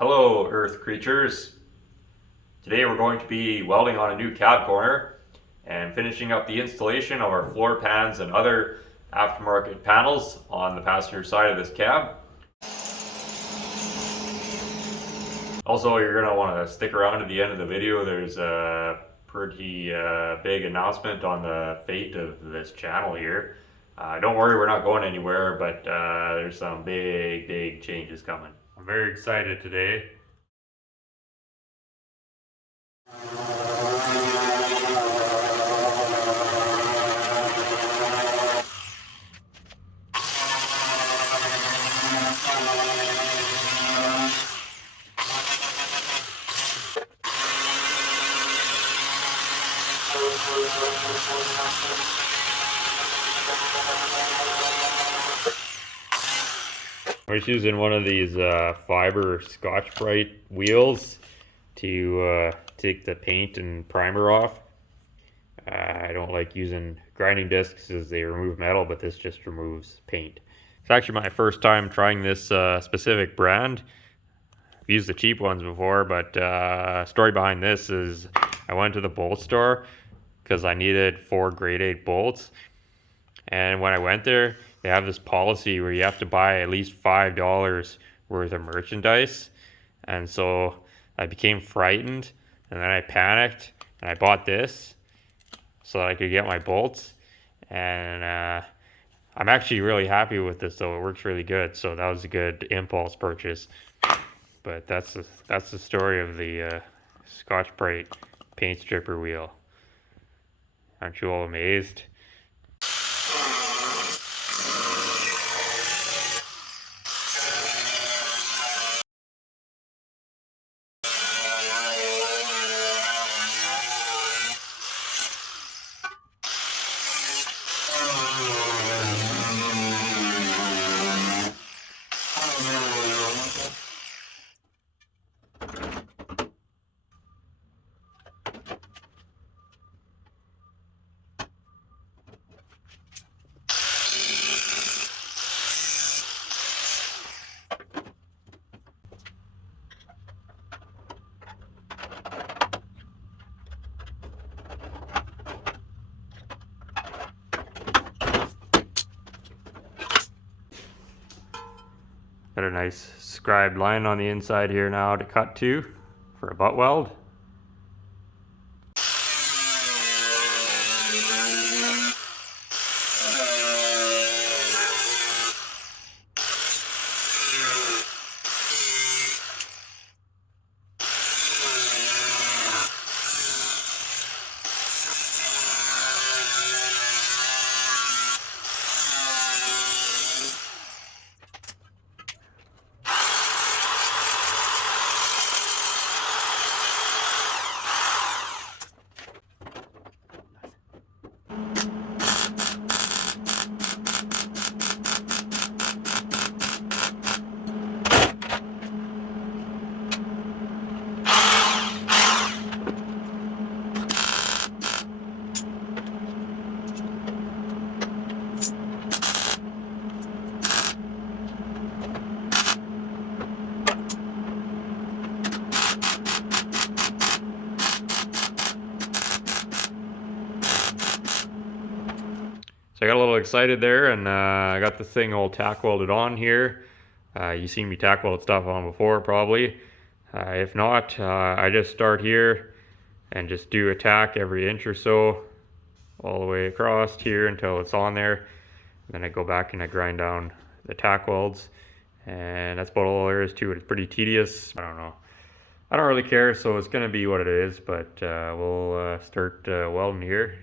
Hello, Earth creatures. Today we're going to be welding on a new cab corner and finishing up the installation of our floor pans and other aftermarket panels on the passenger side of this cab. Also, you're going to want to stick around to the end of the video. There's a pretty big announcement on the fate of this channel here. Don't worry, we're not going anywhere, but there's some big changes coming. I'm very excited today. I'm just using one of these fiber Scotch-Brite wheels to take the paint and primer off. I don't like using grinding discs as they remove metal, but this just removes paint. It's actually my first time trying this specific brand. I've used the cheap ones before, but story behind this is I went to the bolt store because I needed 4 grade 8 bolts. And when I went there, they have this policy where you have to buy at least $5 worth of merchandise. And so I became frightened, and then I panicked, and I bought this so that I could get my bolts. And I'm actually really happy with this, though. It works really good. So that was a good impulse purchase. But that's the story of the Scotch-Brite paint stripper wheel. Aren't you all amazed? Got a nice scribed line on the inside here now to cut to for a butt weld. So I got a little excited there, and I got the thing all tack welded on here. You've seen me tack weld stuff on before probably. If not, I just start here and just do a tack every inch or so all the way across here until it's on there. And then I go back and I grind down the tack welds, and that's about all there is to it. It's pretty tedious. I don't know. I don't really care, so it's gonna be what it is, but we'll start welding here.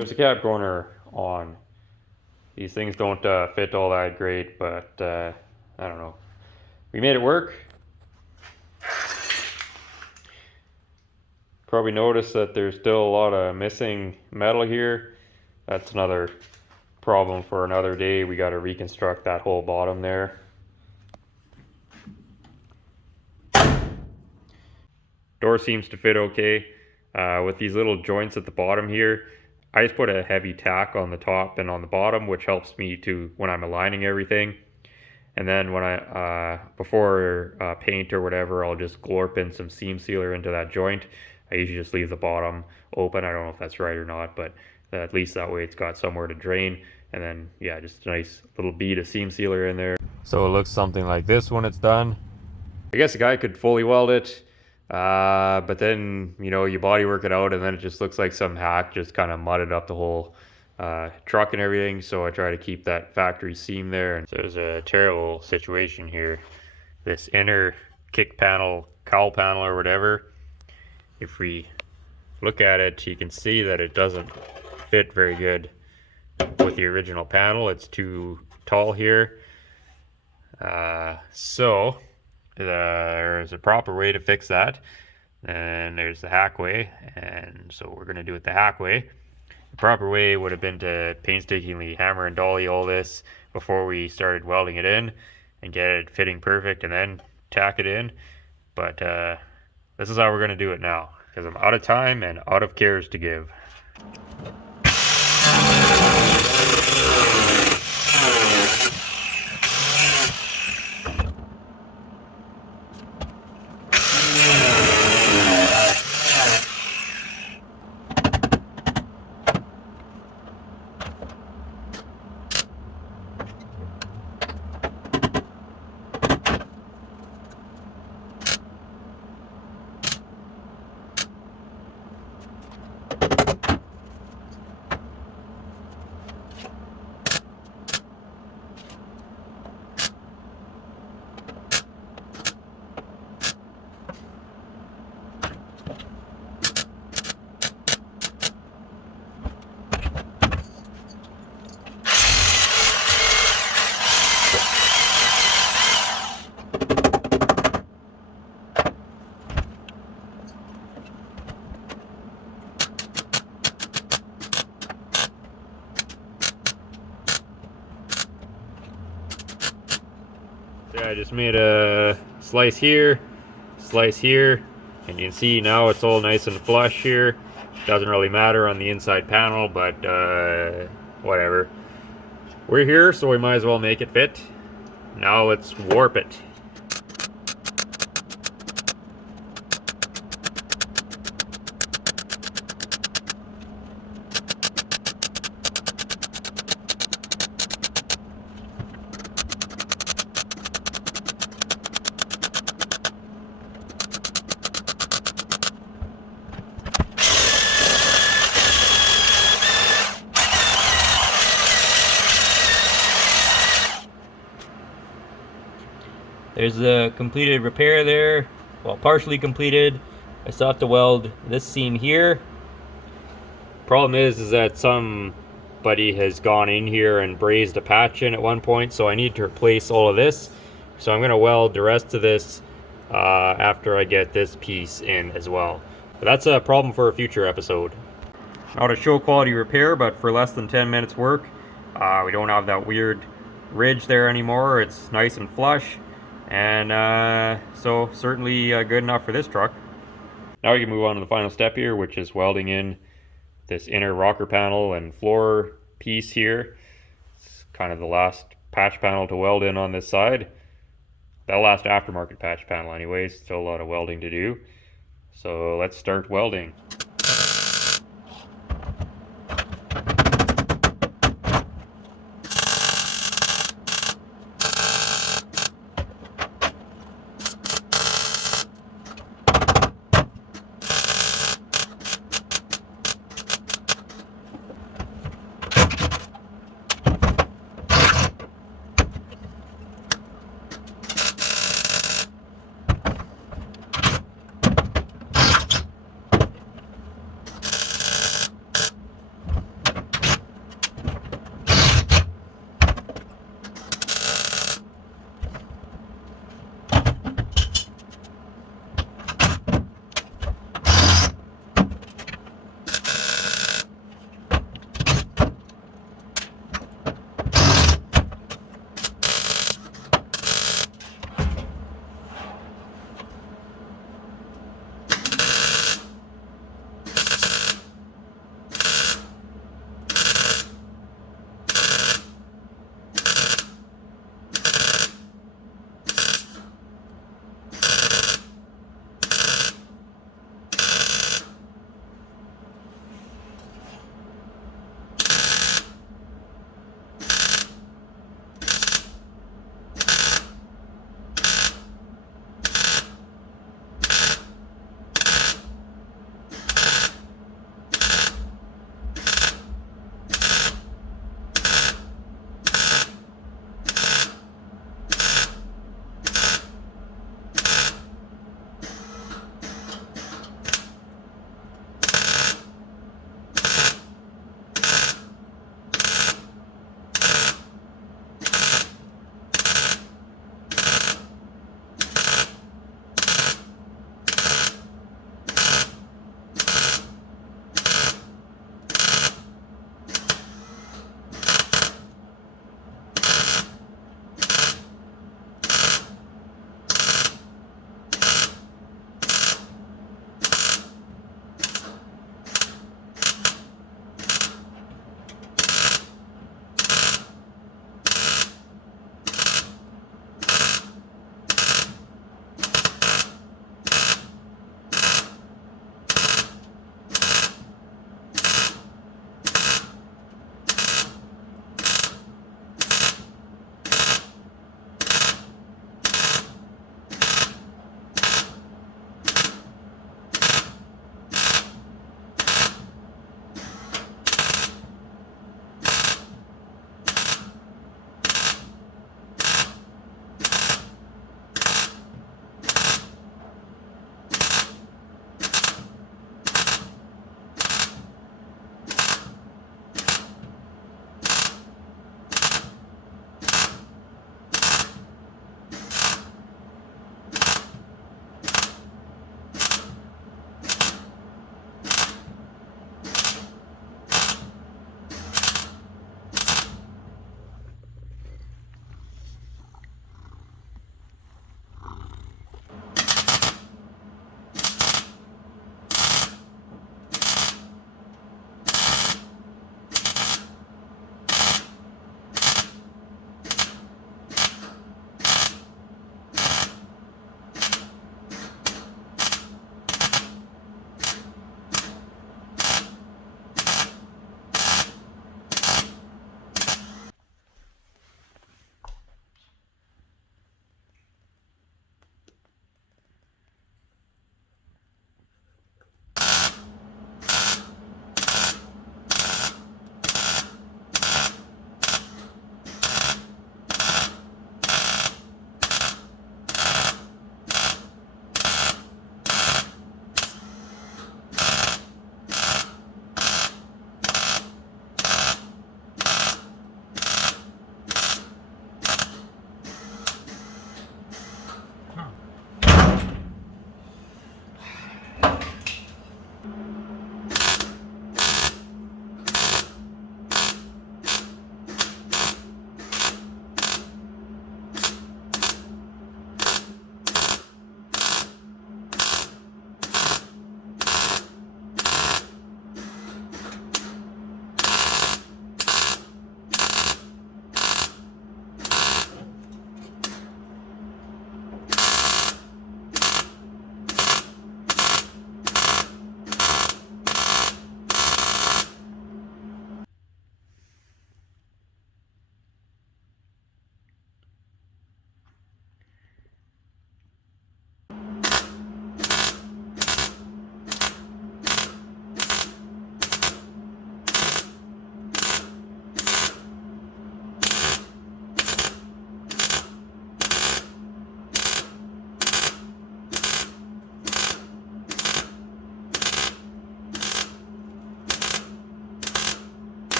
There's a cap corner on. These things don't fit all that great, but I don't know. We made it work. Probably noticed that there's still a lot of missing metal here. That's another problem for another day. We got to reconstruct that whole bottom there. Door seems to fit okay. With these little joints at the bottom here, I just put a heavy tack on the top and on the bottom, which helps me to when I'm aligning everything. And then when before paint or whatever, I'll just glorp in some seam sealer into that joint. I usually just leave the bottom open. I don't know if that's right or not, but at least that way it's got somewhere to drain. And then, yeah, just a nice little bead of seam sealer in there. So it looks something like this when it's done. I guess a guy could fully weld it, but then, you know, you bodywork it out and then it just looks like some hack just kind of mudded up the whole truck and everything. So I try to keep that factory seam there. And so there's a terrible situation here. This inner kick panel, cowl panel or whatever, if we look at it, you can see that it doesn't fit very good with the original panel. It's too tall here. So there's a proper way to fix that. And there's the hack way. And so we're going to do it the hack way. The proper way would have been to painstakingly hammer and dolly all this before we started welding it in and get it fitting perfect and then tack it in. But this is how we're going to do it now, because I'm out of time and out of cares to give. Yeah, I just made a slice here, and you can see now it's all nice and flush here. Doesn't really matter on the inside panel, but whatever. We're here, so we might as well make it fit. Now let's warp it. There's a completed repair there, well, partially completed. I still have to weld this seam here. Problem is that somebody has gone in here and brazed a patch in at one point, so I need to replace all of this. So I'm going to weld the rest of this after I get this piece in as well. But that's a problem for a future episode. Not a show quality repair, but for less than 10 minutes work, we don't have that weird ridge there anymore. It's nice and flush. And so certainly good enough for this truck. Now we can move on to the final step here, which is welding in this inner rocker panel and floor piece here. It's kind of the last patch panel to weld in on this side. That last aftermarket patch panel anyways, still a lot of welding to do. So let's start welding.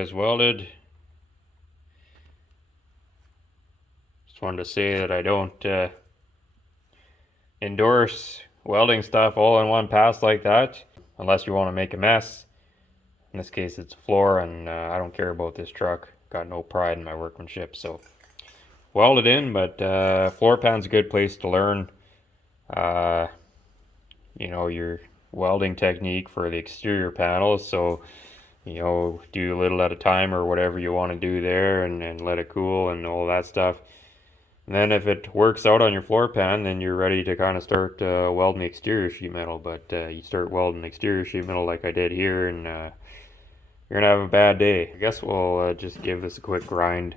is welded. Just wanted to say that I don't endorse welding stuff all in one pass like that, unless you want to make a mess. In this case, it's a floor, and I don't care about this truck. Got no pride in my workmanship, so weld it in. But floor pan's a good place to learn, you know, your welding technique for the exterior panels. So, you know, do a little at a time or whatever you want to do there, and let it cool and all that stuff. And then if it works out on your floor pan, then you're ready to kind of start welding the exterior sheet metal. But you start welding the exterior sheet metal like I did here, and you're gonna have a bad day. I guess we'll just give this a quick grind.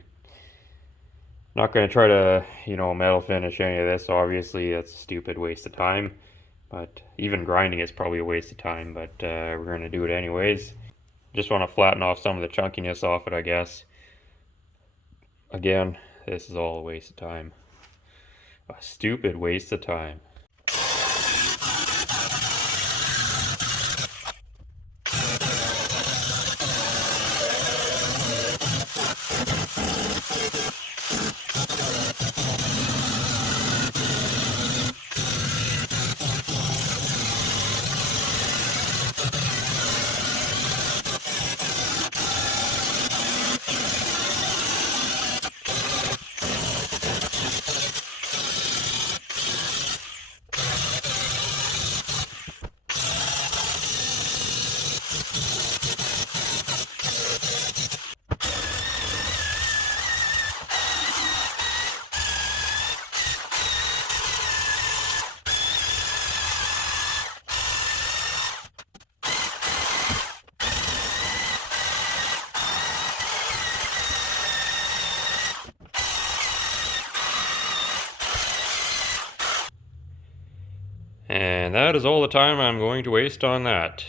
Not gonna try to, you know, metal finish any of this. Obviously, that's a stupid waste of time. But even grinding is probably a waste of time, but we're gonna do it anyways. Just want to flatten off some of the chunkiness off it, I guess. Again, this is all a waste of time. A stupid waste of time. And that is all the time I'm going to waste on that.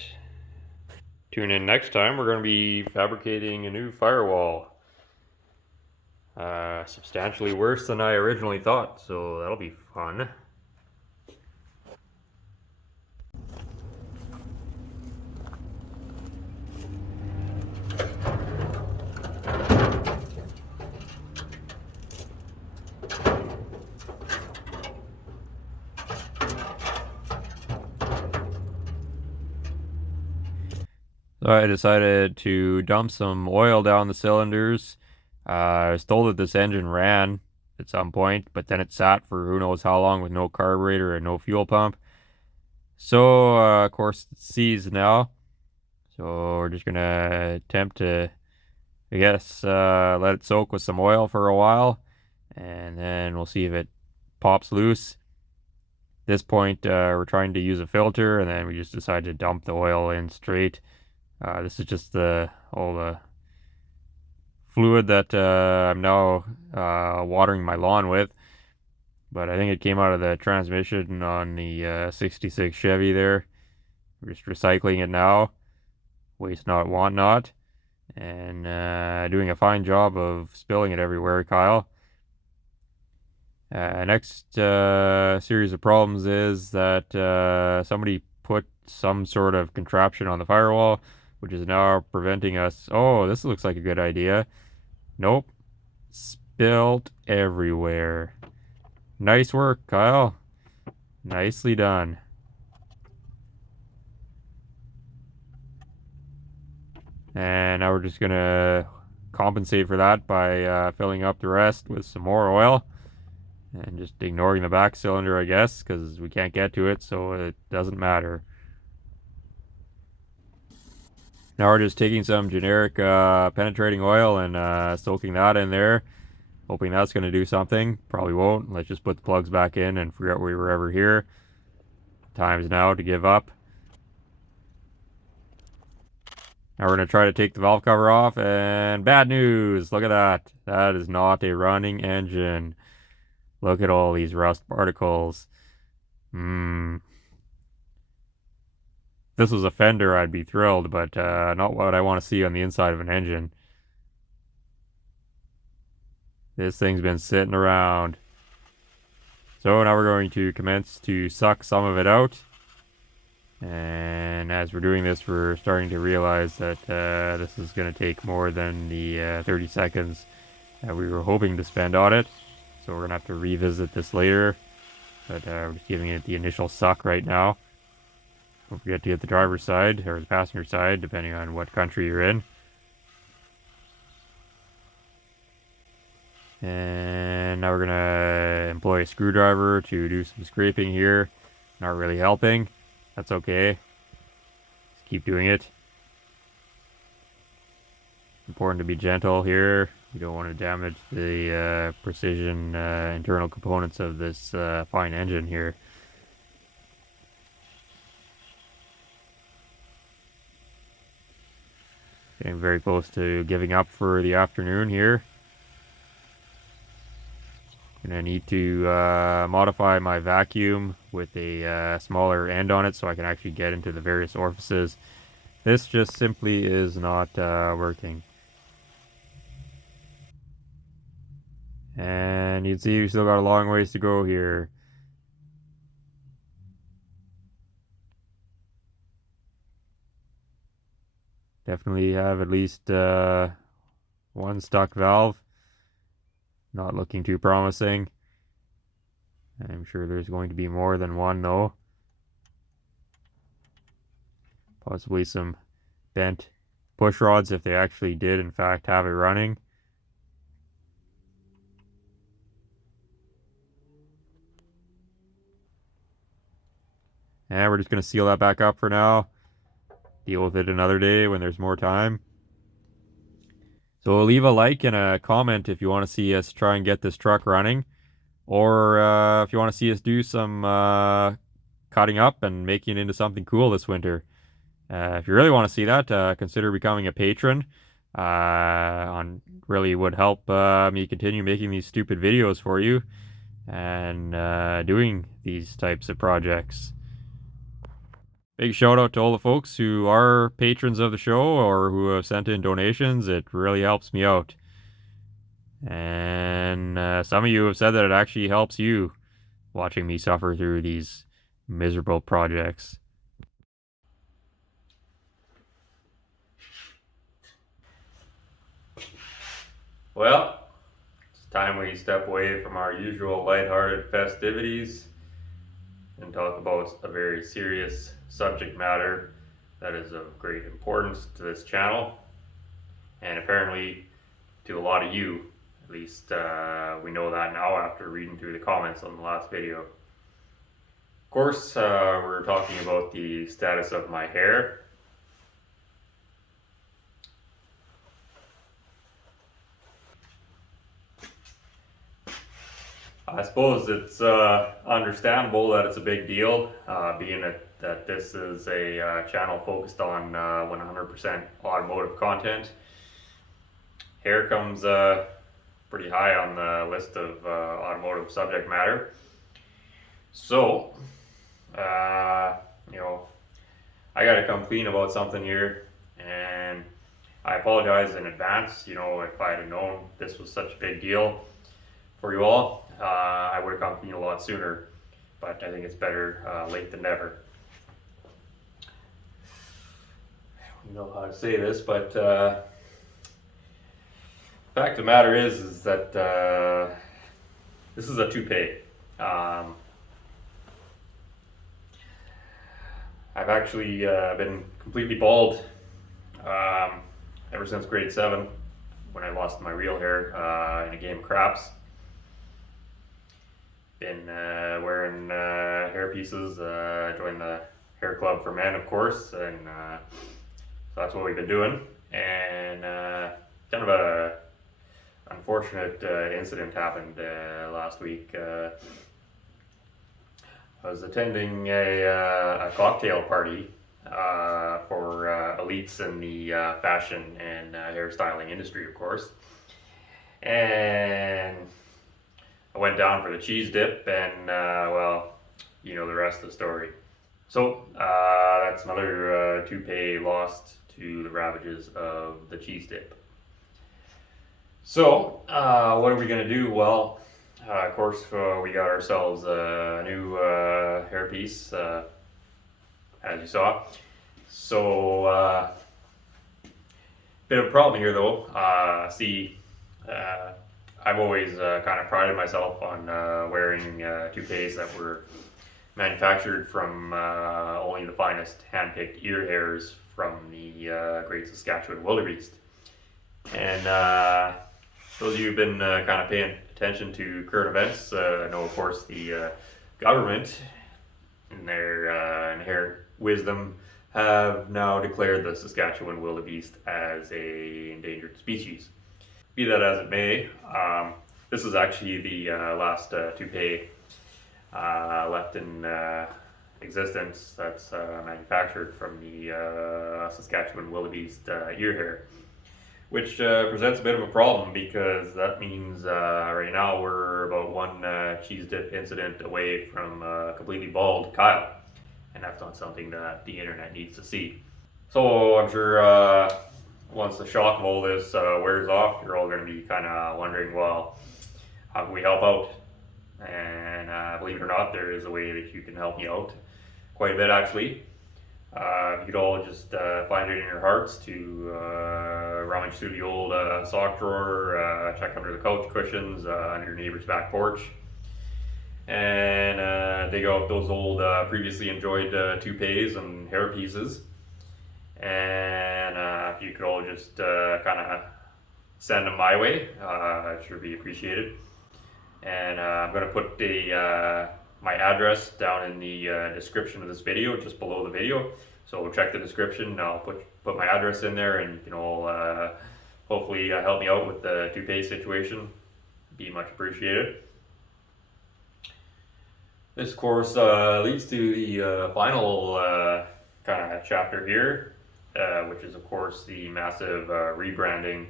Tune in next time, we're going to be fabricating a new firewall. Substantially worse than I originally thought, so that'll be fun. So I decided to dump some oil down the cylinders. I was told that this engine ran at some point, but then it sat for who knows how long with no carburetor and no fuel pump. So, of course, it's seized now. So we're just gonna attempt to, I guess, let it soak with some oil for a while, and then we'll see if it pops loose. At this point, we're trying to use a filter, and then we just decided to dump the oil in straight. This is just all the fluid that I'm now watering my lawn with. But I think it came out of the transmission on the 66 Chevy there. We're just recycling it now. Waste not, want not. And doing a fine job of spilling it everywhere, Kyle. Next series of problems is that somebody put some sort of contraption on the firewall, which is now preventing us. Oh, this looks like a good idea. Nope. Spilled everywhere. Nice work, Kyle. Nicely done. And now we're just gonna compensate for that by filling up the rest with some more oil. And just ignoring the back cylinder, I guess, because we can't get to it, so it doesn't matter. Now we're just taking some generic penetrating oil and soaking that in there. Hoping that's going to do something. Probably won't. Let's just put the plugs back in and forget we were ever here. Time's now to give up. Now we're going to try to take the valve cover off, and bad news! Look at that. That is not a running engine. Look at all these rust particles. If this was a fender, I'd be thrilled, but not what I want to see on the inside of an engine. This thing's been sitting around. So now we're going to commence to suck some of it out. And as we're doing this, we're starting to realize that this is going to take more than the 30 seconds that we were hoping to spend on it. So we're going to have to revisit this later. But we're just giving it the initial suck right now. Don't forget to get the driver's side, or the passenger side, depending on what country you're in. And now we're going to employ a screwdriver to do some scraping here. Not really helping. That's okay. Just keep doing it. Important to be gentle here. You don't want to damage the precision internal components of this fine engine here. Getting very close to giving up for the afternoon here. Gonna need to modify my vacuum with a smaller end on it so I can actually get into the various orifices. This just simply is not working. And you can see we still got a long ways to go here. Definitely have at least one stuck valve. Not looking too promising. I'm sure there's going to be more than one though. Possibly some bent push rods if they actually did in fact have it running. And we're just going to seal that back up for now. Deal with it another day when there's more time. So leave a like and a comment if you want to see us try and get this truck running. Or if you want to see us do some cutting up and making it into something cool this winter. If you really want to see that, consider becoming a patron. On really would help me continue making these stupid videos for you and doing these types of projects. Big shout out to all the folks who are patrons of the show or who have sent in donations. It really helps me out. And some of you have said that it actually helps you watching me suffer through these miserable projects. Well, it's time we step away from our usual lighthearted festivities and talk about a very serious subject matter that is of great importance to this channel and apparently to a lot of you. At least we know that now after reading through the comments on the last video. Of course, we're talking about the status of my hair. I suppose it's understandable that it's a big deal, being that this is a channel focused on 100% automotive content. Hair comes pretty high on the list of automotive subject matter. So, you know, I gotta come clean about something here, and I apologize in advance. You know, if I had known this was such a big deal for you all, I would have come clean a lot sooner, but I think it's better late than never. I don't know how to say this, but fact of the matter is that this is a toupee. I've actually been completely bald ever since grade 7 when I lost my real hair in a game of craps. Been wearing hair pieces, joined the hair club for men, of course, and so that's what we've been doing. And kind of a unfortunate incident happened last week. I was attending a cocktail party for elites in the fashion and hairstyling industry, of course. And I went down for the cheese dip, and well, you know the rest of the story. So that's another toupee lost to the ravages of the cheese dip. So what are we gonna do? Well, of course, we got ourselves a new hairpiece. as you saw. So bit of a problem here though. I've always kind of prided myself on wearing toupees that were manufactured from only the finest hand-picked ear hairs from the Great Saskatchewan Wildebeest. And those of you who've been kind of paying attention to current events know, of course, the government, in their inherent wisdom, have now declared the Saskatchewan wildebeest as a endangered species. Be that as it may, this is actually the last toupee left in existence that's manufactured from the Saskatchewan wildebeest ear hair, which presents a bit of a problem because that means right now we're about one cheese dip incident away from a completely bald cowl, and that's not something that the internet needs to see. So I'm sure once the shock of all this wears off, you're all going to be kind of wondering, well, how can we help out? And believe it or not, there is a way that you can help me out quite a bit, actually. You could all just find it in your hearts to rummage through the old sock drawer, check under the couch cushions, under your neighbor's back porch, and dig out those old previously enjoyed toupees and hair pieces. And if you could all just kind of send them my way, it should be appreciated. And I'm going to put my address down in the description of this video, just below the video. So check the description. I'll put my address in there, and you can all hopefully help me out with the toupee situation. Be much appreciated. This, of course, leads to the final kind of chapter here, which is, of course, the massive rebranding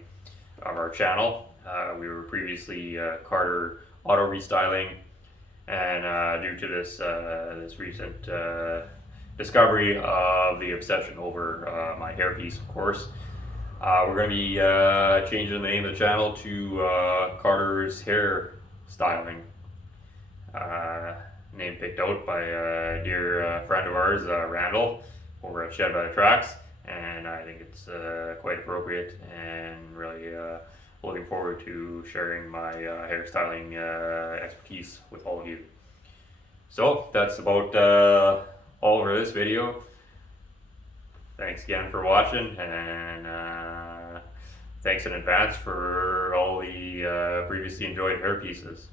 of our channel. We were previously Carter Auto Restyling, and due to this recent discovery of the obsession over my hairpiece, of course, we're going to be changing the name of the channel to Carter's Hair Styling. Name picked out by a dear friend of ours, Randall, over at Chevy Truck, and I think it's quite appropriate, and really looking forward to sharing my hairstyling expertise with all of you. So that's about all for this video. Thanks again for watching, and thanks in advance for all the previously enjoyed hair pieces.